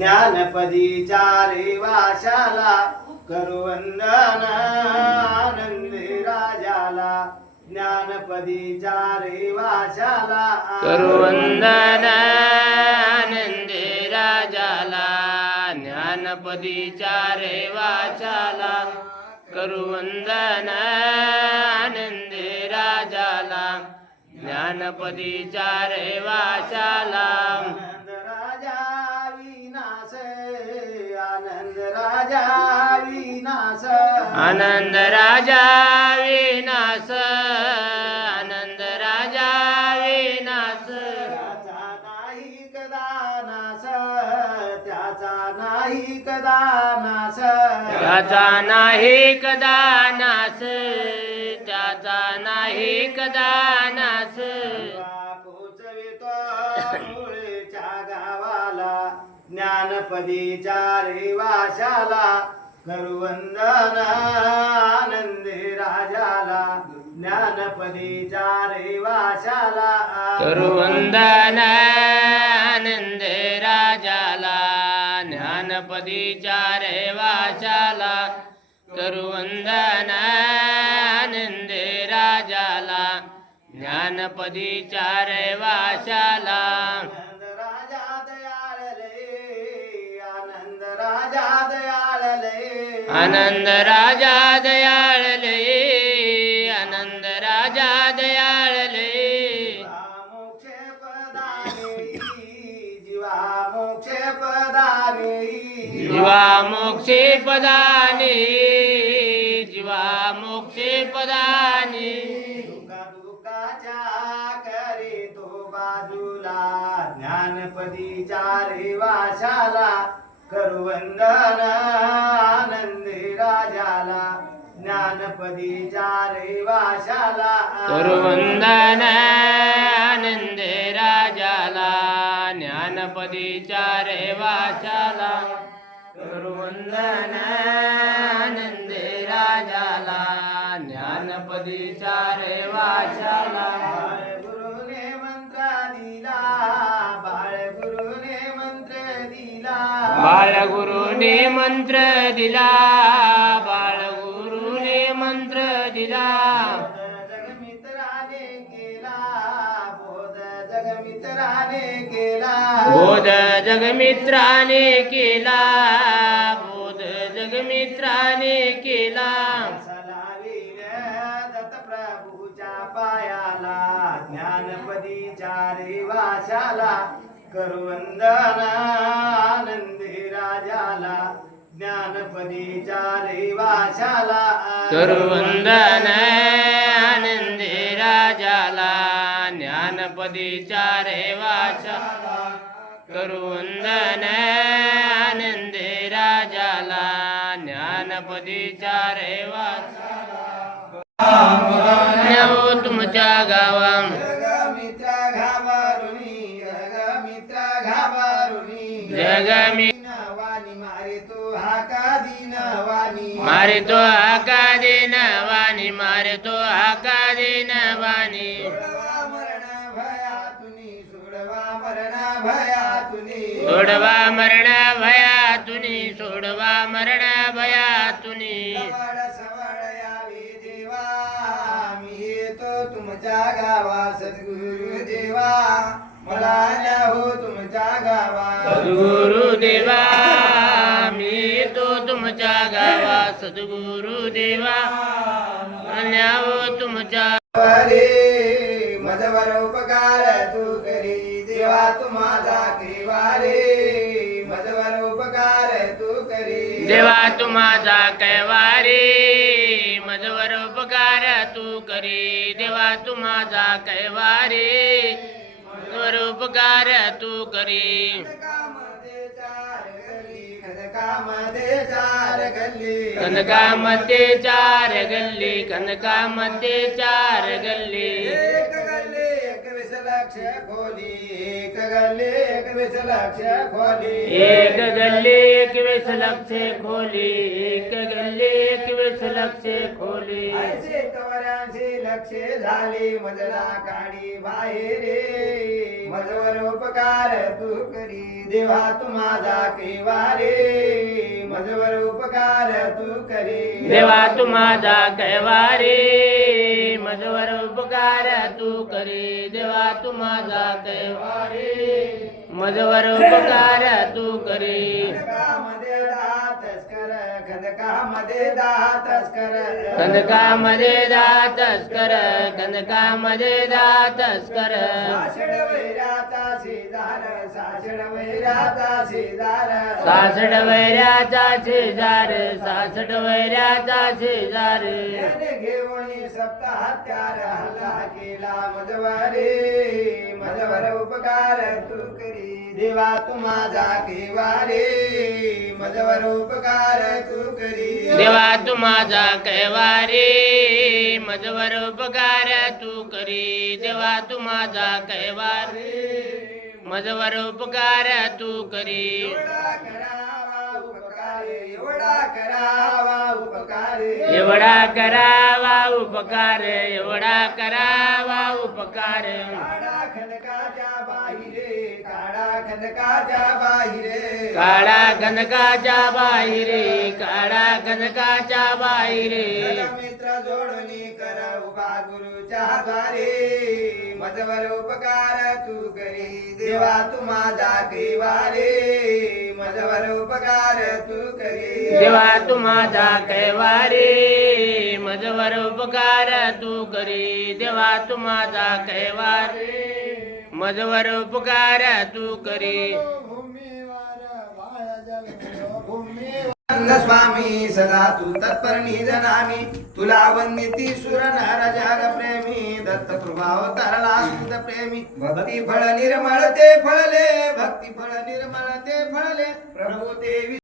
ज्ञानपदी चारे वाशाला करू वंदन आनंदी राजाला ज्ञानपदी चारे वाशाला करू वंदन आनंदी राजाला ज्ञानपदी चारे वाचाला करू वंदन आनंदी राजाला ज्ञानपदी चारे वाचाला आनंद राजा विनाश आनंद राजा विनाश त्याचा नाही कदा नाश त्याचा नाही कदा नाश त्याचा नाही कदा नाश त्याचा नाही कदा नाश पोचवितो मुळेच्या गावाला ज्ञानपदी चारे वाशाला करू वंदन आनंदी राजाला ज्ञानपदी चारे वाशाला करू वंदन आनंदी राजाला ज्ञानपदी चारे वाचाला करू वंदन आनंदी राजाला ज्ञानपदी चारे वाचाला आनंद राजा दयाळले आनंद राजा दयाळले मोक्षे पदाने जीवा मोक्षे पदाने जीवा मोक्षे पदाने जीवा मोक्षे पदाने दुःखाच्या करे तो बाजूला ज्ञानपदी चारे वाशाला करू वंदन आनंदी राजाला ज्ञानपदी चारे वाशाला करू वंदन आनंदी राजाला ज्ञानपदी चारे वाचाला करू वंदन आनंदी राजाला ज्ञानपदी चारे वाचाला गुरुने मंत्र दिला बाळगुरुने मंत्र दिला बाळगुरुने मंत्र दिला बाळगुरुने मंत्र दिला जगमित्राने केला बोध जगमित्राने केला बोध जगमित्राने केला बोध जगमित्राने केला दत्त प्रभूच्या पायाला ज्ञानपदी चारे वाशाला करू वंदन आनंदी राजाला ज्ञानपदी चारे वाशाला करू वंदन आनंदी राजाला ज्ञानपदी चारे वाचाला करू वंदन आनंदी राजाला ज्ञानपदी चारे वाचाला तुमच्या गावा जगमित्र घाबरुनी जगमित्र घाबरुनी जगमी वाणी मारे तो हाका दिन वाणी मारे तो हाका दिन वाणी मारे तो हाका दिन वाणी सोडवा मरण भयातुनी सोडवा मरण भयातुनी सोडवा मरण भयातुनी सोडवा मरण भयातुनी सवड सवड यावी देवा मी येतो तुमच्या गावा सद्गुरु देवा मला न्याहो तुमच्या गावा सद्गुरु देवा मी येतो तुमच्या गावा सद्गुरु देवा न्यावो तुमच्या रे मजवर उपकार तू करी देवा तू माझा केवारे मजवर उपकार तू करी देवा तू माझा कैवारी मजवर उपकार तू करी देवा तू माझा कैवारी मजवर उपकार तू करी कनकामध्ये चार गल्ली कनकामध्ये चार गल्ली एक गल्ली 21 लक्ष खोली एक गल्ली 21 लक्ष खोली एक गल्ली 21 लक्ष खोली एक गल्ली 21 लक्ष खोली ऐंशी 84 लक्षे झाली मजला काढी बाहेरे मजवर उपकार तू करी देवा तू माझा कैवारे मजवर उपकार तू करी देवा तू माझा कैवारे मजवर उपकार तू करी देवा तू माझा कैवारे मजवर उपकार तू करी खंदकामध्ये दहा तस्कर खंदकामध्ये दहा तस्कर खंदकामध्ये तस्कर खंदकामध्ये तस्कर सासड वैराचा शेजार सासड वैराचा शेजार सासड वैऱ्याचा शेजार सासड वैऱ्याचा शेजार याने घेऊन सप्ताहात्यार हल्ला केला मजवारे मजवर उपकार तू करी देवा तू माझा केवारे मजवर उपकार तू करी देवा तू माझा कैवारे मजवर उपकार तू करी देवा तू माझा कैवारे मजवर उपकार तू करी एवढा करावा उपकारे एवढा करावा उपकारे एवढा करावा उपकार एवढा करावा उपकार काढा खंदकाच्या बाहिरे काढा खंदकाच्या बाहिरे काळा खंदकाच्या बाहिरे काळा खंदकाच्या बाहिरे मित्र जोडणी कर उभा गुरुच्या द्वारे मजवर उपकार तू करी देवा तू माझा कैवारे मजवर उपकार तू करी देवा तू माझा कैवारे मजवर उपकार तू करी देवा तू माझा कैवारे मजवर उपकार तू करी स्वामी सदा तू तत्पर निजनामी तुला वंदिती सुर नर जग प्रेमी दत्त प्रभाव तरला सुत प्रेमी भक्ती फळ निर्मळ ते फळले भक्ती फळ निर्मळ ते फळले प्रभू देवी